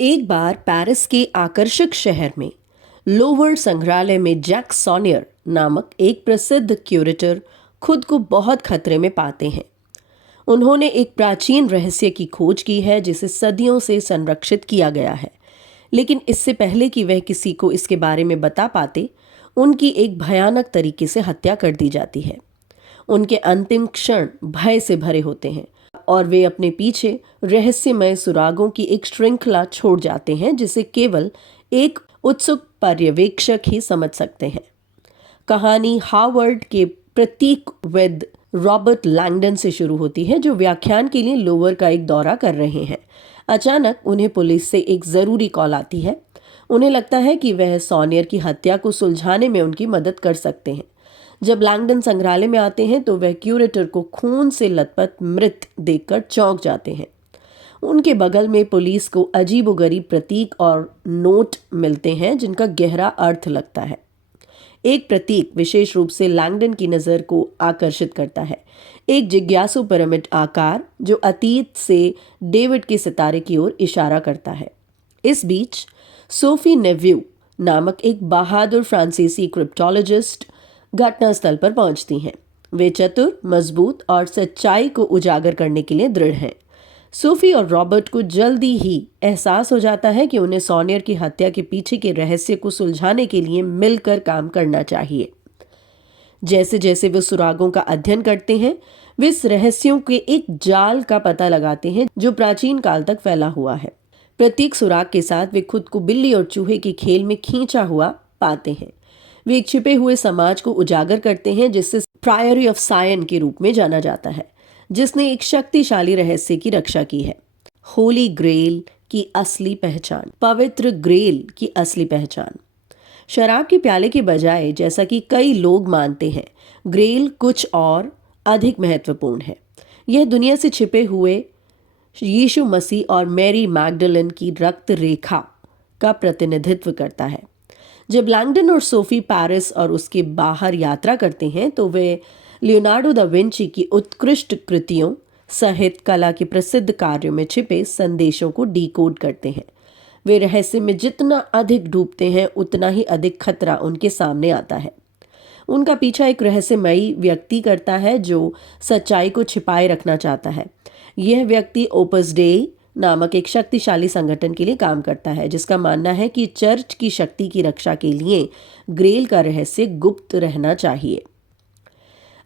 एक बार पेरिस के आकर्षक शहर में लोवर संग्रहालय में जैक सॉनियर नामक एक प्रसिद्ध क्यूरेटर खुद को बहुत खतरे में पाते हैं। उन्होंने एक प्राचीन रहस्य की खोज की है जिसे सदियों से संरक्षित किया गया है, लेकिन इससे पहले कि वह किसी को इसके बारे में बता पाते, उनकी एक भयानक तरीके से हत्या कर दी जाती है। उनके अंतिम क्षण भय से भरे होते हैं और वे अपने पीछे रहस्यमय सुरागों की एक श्रृंखला छोड़ जाते हैं जिसे केवल एक उत्सुक पर्यवेक्षक ही समझ सकते हैं। कहानी हार्वर्ड के प्रतीक वेद रॉबर्ट लैंगडन से शुरू होती है, जो व्याख्यान के लिए लोवर का एक दौरा कर रहे हैं। अचानक उन्हें पुलिस से एक ज़रूरी कॉल आती है। उन्हें लगता है कि वह सॉनियर की हत्या को सुलझाने में उनकी मदद कर सकते हैं। जब लैंगडन संग्रहालय में आते हैं तो वह क्यूरेटर को खून से लथपथ मृत देखकर चौंक जाते हैं। उनके बगल में पुलिस को अजीबोगरीब प्रतीक और नोट मिलते हैं जिनका गहरा अर्थ लगता है। एक प्रतीक विशेष रूप से लैंगडन की नज़र को आकर्षित करता है, एक जिज्ञासु पिरामिड आकार जो अतीत से डेविड के सितारे की ओर इशारा करता है। इस बीच सोफी नेव्यू नामक एक बहादुर फ्रांसीसी क्रिप्टोलॉजिस्ट घटनास्थल पर पहुंचती हैं। वे चतुर, मजबूत और सच्चाई को उजागर करने के लिए दृढ़ हैं। सोफी और रॉबर्ट को जल्दी ही एहसास हो जाता है कि उन्हें सॉनियर की हत्या के पीछे के रहस्य को सुलझाने के लिए मिलकर काम करना चाहिए। जैसे जैसे वे सुरागों का अध्ययन करते हैं, वे इस रहस्यों के एक जाल का पता लगाते हैं जो प्राचीन काल तक फैला हुआ है। प्रत्येक सुराग के साथ वे खुद को बिल्ली और चूहे के खेल में खींचा हुआ पाते हैं। वे एक छिपे हुए समाज को उजागर करते हैं जिससे प्रायरी ऑफ सायन के रूप में जाना जाता है, जिसने एक शक्तिशाली रहस्य की रक्षा की है। होली ग्रेल की असली पहचान, पवित्र ग्रेल की असली पहचान। शराब के प्याले के बजाय, जैसा कि कई लोग मानते हैं, ग्रेल कुछ और अधिक महत्वपूर्ण है। यह दुनिया से छिपे हुए यीशु मसीह और मैरी मैगडलेन की रक्त रेखा का प्रतिनिधित्व करता है। जब लैंगडन और सोफी पेरिस और उसके बाहर यात्रा करते हैं तो वे लियोनार्डो दा विंची की उत्कृष्ट कृतियों सहित कला के प्रसिद्ध कार्यों में छिपे संदेशों को डिकोड करते हैं। वे रहस्य में जितना अधिक डूबते हैं उतना ही अधिक खतरा उनके सामने आता है। उनका पीछा एक रहस्यमयी व्यक्ति करता है जो सच्चाई को छिपाए रखना चाहता है। यह व्यक्ति ओपस डेई नामक एक शक्तिशाली संगठन के लिए काम करता है, जिसका मानना है कि चर्च की शक्ति की रक्षा के लिए ग्रेल का रहस्य गुप्त रहना चाहिए।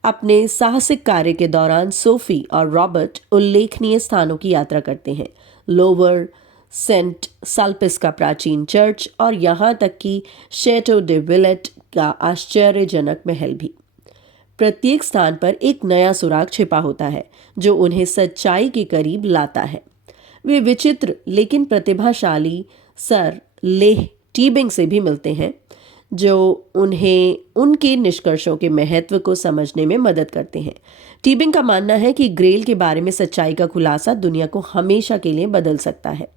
अपने साहसिक कार्य के दौरान सोफी और रॉबर्ट उल्लेखनीय स्थानों की यात्रा करते हैं। लोवर, सेंट सल्पिस का प्राचीन चर्च और यहाँ तक कि शैटो डे विलेट का आश्चर्यजनक महल भी। प्रत्येक स्थान पर एक नया सुराग छिपा होता है जो उन्हें सच्चाई के करीब लाता है। वे विचित्र लेकिन प्रतिभाशाली सर लेह टीबिंग से भी मिलते हैं, जो उन्हें उनके निष्कर्षों के महत्व को समझने में मदद करते हैं। टीबिंग का मानना है कि ग्रेल के बारे में सच्चाई का खुलासा दुनिया को हमेशा के लिए बदल सकता है।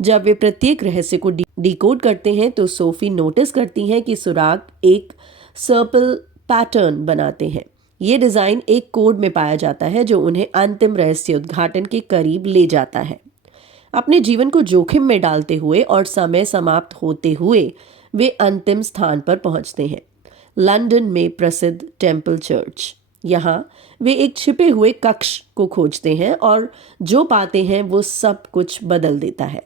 जब वे प्रत्येक रहस्य को डिकोड करते हैं तो सोफी नोटिस करती हैं कि सुराग एक सर्पल पैटर्न बनाते हैं। ये डिज़ाइन एक कोड में पाया जाता है जो उन्हें अंतिम रहस्य उद्घाटन के करीब ले जाता है। अपने जीवन को जोखिम में डालते हुए और समय समाप्त होते हुए वे अंतिम स्थान पर पहुंचते हैं, लंदन में प्रसिद्ध टेम्पल चर्च। यहाँ वे एक छिपे हुए कक्ष को खोजते हैं और जो पाते हैं वो सब कुछ बदल देता है।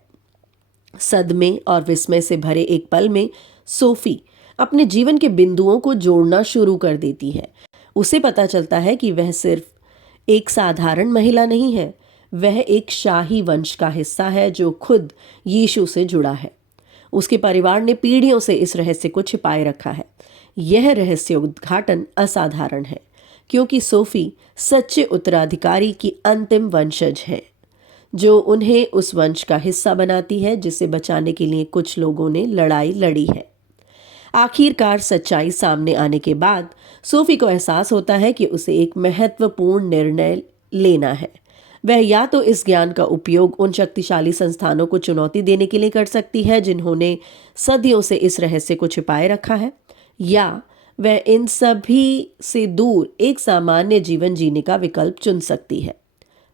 सदमे और विस्मय से भरे एक पल में सोफी अपने जीवन के बिंदुओं को जोड़ना शुरू कर देती है। उसे पता चलता है कि वह सिर्फ एक साधारण महिला नहीं है, वह एक शाही वंश का हिस्सा है जो खुद यीशु से जुड़ा है। उसके परिवार ने पीढ़ियों से इस रहस्य को छिपाए रखा है। यह रहस्य उद्घाटन असाधारण है क्योंकि सोफी सच्चे उत्तराधिकारी की अंतिम वंशज है, जो उन्हें उस वंश का हिस्सा बनाती है जिसे बचाने के लिए कुछ लोगों ने लड़ाई लड़ी है। आखिरकार सच्चाई सामने आने के बाद सोफी को एहसास होता है कि उसे एक महत्वपूर्ण निर्णय लेना है। वह या तो इस ज्ञान का उपयोग उन शक्तिशाली संस्थानों को चुनौती देने के लिए कर सकती है जिन्होंने सदियों से इस रहस्य को छिपाए रखा है, या वह इन सभी से दूर एक सामान्य जीवन जीने का विकल्प चुन सकती है।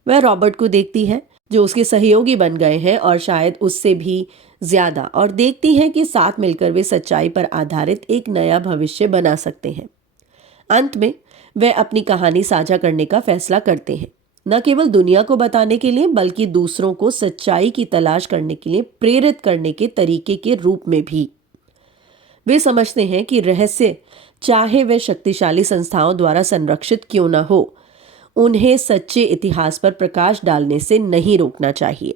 वह रॉबर्ट को देखती है जो उसके सहयोगी बन गए हैं और शायद उससे भी ज़्यादा, और देखती हैं कि साथ मिलकर वे सच्चाई पर आधारित एक नया भविष्य बना सकते हैं। अंत में वे अपनी कहानी साझा करने का फैसला करते हैं, न केवल दुनिया को बताने के लिए बल्कि दूसरों को सच्चाई की तलाश करने के लिए प्रेरित करने के तरीके के रूप में भी। वे समझते हैं कि रहस्य, चाहे वे शक्तिशाली संस्थाओं द्वारा संरक्षित क्यों न हो, उन्हें सच्चे इतिहास पर प्रकाश डालने से नहीं रोकना चाहिए।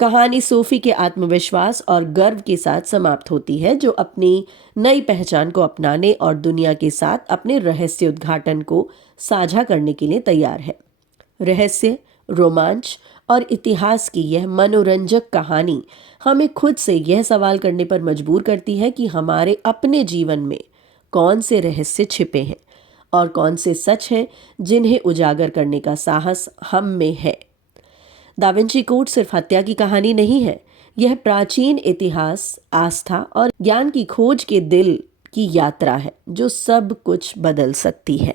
कहानी सोफी के आत्मविश्वास और गर्व के साथ समाप्त होती है, जो अपनी नई पहचान को अपनाने और दुनिया के साथ अपने रहस्य उद्घाटन को साझा करने के लिए तैयार है। रहस्य, रोमांच और इतिहास की यह मनोरंजक कहानी हमें खुद से यह सवाल करने पर मजबूर करती है कि हमारे अपने जीवन में कौन से रहस्य छिपे हैं और कौन से सच हैं जिन्हें उजागर करने का साहस हम में है। दा विंची कोड सिर्फ हत्या की कहानी नहीं है, यह प्राचीन इतिहास, आस्था और ज्ञान की खोज के दिल की यात्रा है जो सब कुछ बदल सकती है।